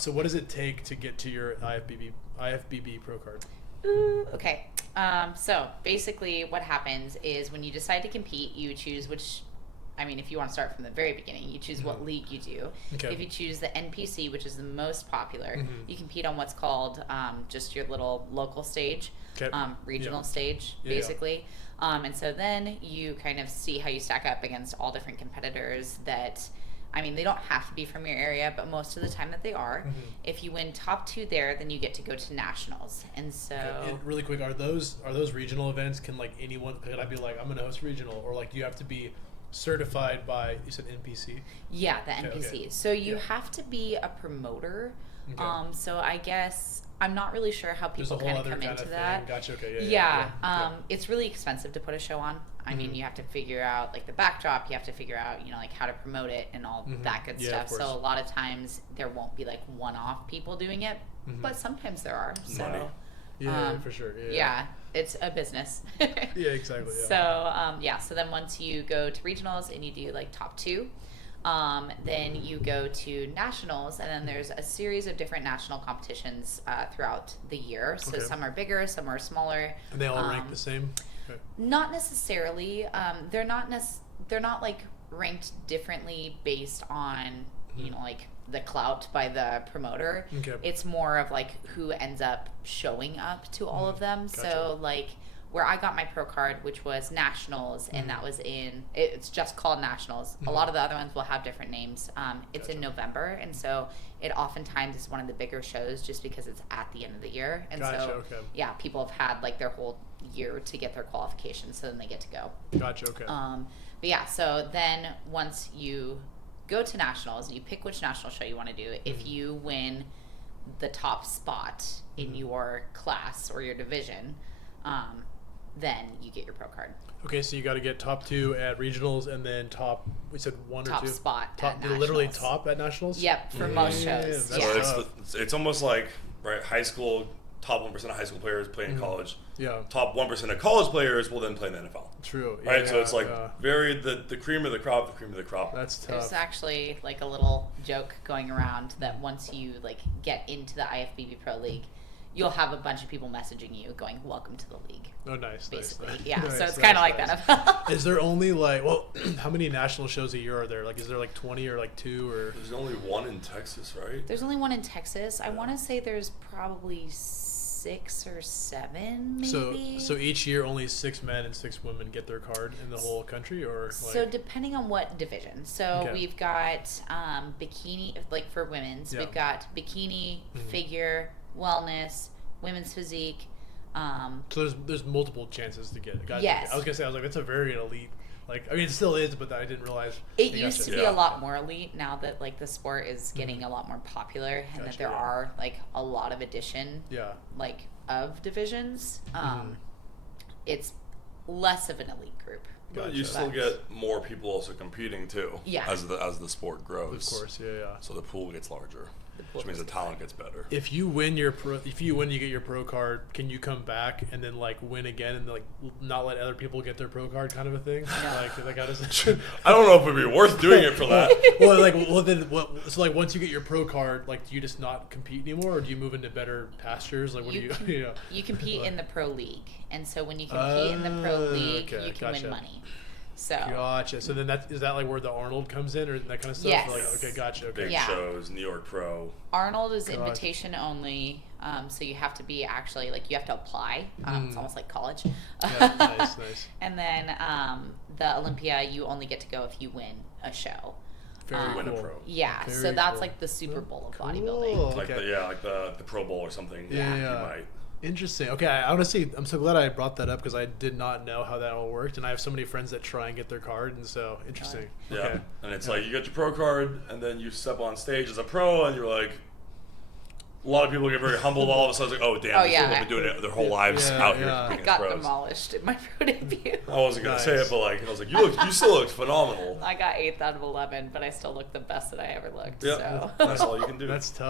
So what does it take to get to your IFBB Pro Card? Ooh, okay. So basically what happens is when you decide to compete, you choose which, I mean, if you want to start from the very beginning, you choose what league you do. Okay. If you choose the NPC, which is the most popular, you compete on what's called just your little local stage, regional stage, basically. And so then you kind of see how you stack up against all different competitors that, I mean, they don't have to be from your area, but most of the time that they are. If you win top 2 there, then you get to go to nationals. And so, and really quick, are those regional events? Can like anyone? Could I be like, I'm gonna host regional, or like do you have to be certified by? You said NPC. Yeah, the NPC. So you have to be a promoter. So I guess I'm not really sure how people kind of come into that. Gotcha. Okay. Yeah. It's really expensive to put a show on. I mean, you have to figure out like the backdrop. You have to figure out, you know, like how to promote it and all that good stuff. So a lot of times there won't be like one-off people doing it, but sometimes there are. So for sure. Yeah, it's a business. Yeah, exactly. So so then once you go to regionals and you do like top 2, then you go to nationals, and then there's a series of different national competitions throughout the year. So some are bigger, some are smaller. And they all rank the same? Not necessarily. They're not like ranked differently based on you know, like the clout by the promoter. It's more of like who ends up showing up to all of them. So like where I got my pro card, which was nationals, and that was it's just called nationals. A lot of the other ones will have different names. It's in November, and so it oftentimes is one of the bigger shows just because it's at the end of the year. And so yeah, people have had like their whole year to get their qualifications, so then they get to go. But yeah, so then once you go to nationals and you pick which national show you want to do, if you win the top spot in your class or your division, then you get your pro card. Okay, so you got to get top 2 at regionals, and then we said 1 or 2? Top spot at nationals. Literally top at nationals? Yep, for most shows. So it's almost like, right, high school, top 1% of high school players play in college. Top 1% of college players will then play in the NFL. True. Right, so it's like very the cream of the crop, That's tough. There's actually like a little joke going around that once you like get into the IFBB Pro League, you'll have a bunch of people messaging you going, "Welcome to the league." Oh, nice. Basically, nice. yeah. Nice, so it's kind of like that. Is there only like, how many national shows a year are there? Like, is there like 20 or like 2 or? There's only 1 in Texas, right? There's only 1 in Texas. I want to say there's probably 6 or 7, maybe. So each year only 6 men and 6 women get their card in the whole country, or like? So depending on what division. So we've got bikini, like for women's, we've got bikini, figure, wellness, women's physique. So there's multiple chances to get it. Yes. I was like, that's a very elite. Like, I mean, it still is, but I didn't realize. It used to be a lot more elite. Now that like the sport is getting a lot more popular, and that there are like a lot of addition, like of divisions, it's less of an elite group. But you still get more people also competing too. As the sport grows. Of course, So the pool gets larger, which means the talent gets better. If you win, you get your pro card. Can you come back and then like win again and like not let other people get their pro card, kind of a thing? Like how does it? I don't know if it'd be worth doing it for that. So like once you get your pro card, like do you just not compete anymore, or do you move into better pastures? Like what do you? You compete in the pro league, and so when you compete in the pro league, you can win money. So gotcha. So then is that like where the Arnold comes in, or that kind of stuff? Yes. Like, okay, gotcha. Okay. Big shows, New York Pro. Arnold is invitation only, so you have to be actually like you have to apply. It's almost like college. Nice. And then the Olympia, you only get to go if you win a show. Very win cool. a pro. Yeah, Very so that's cool. like the Super Bowl of bodybuilding. Like the Pro Bowl or something. Yeah. You might. Interesting. Okay, honestly, I'm so glad I brought that up because I did not know how that all worked, and I have so many friends that try and get their card, and so interesting. Yeah, okay. And it's like you get your pro card, and then you step on stage as a pro, and you're like, a lot of people get very humbled. All of a sudden, it's like, oh damn, these people have been doing it their whole lives out here. I got demolished in my pro debut. I wasn't gonna say it, but like, I was like, you still look phenomenal. I got 8th out of 11, but I still look the best that I ever looked. Yeah, so. that's all you can do. That's tough.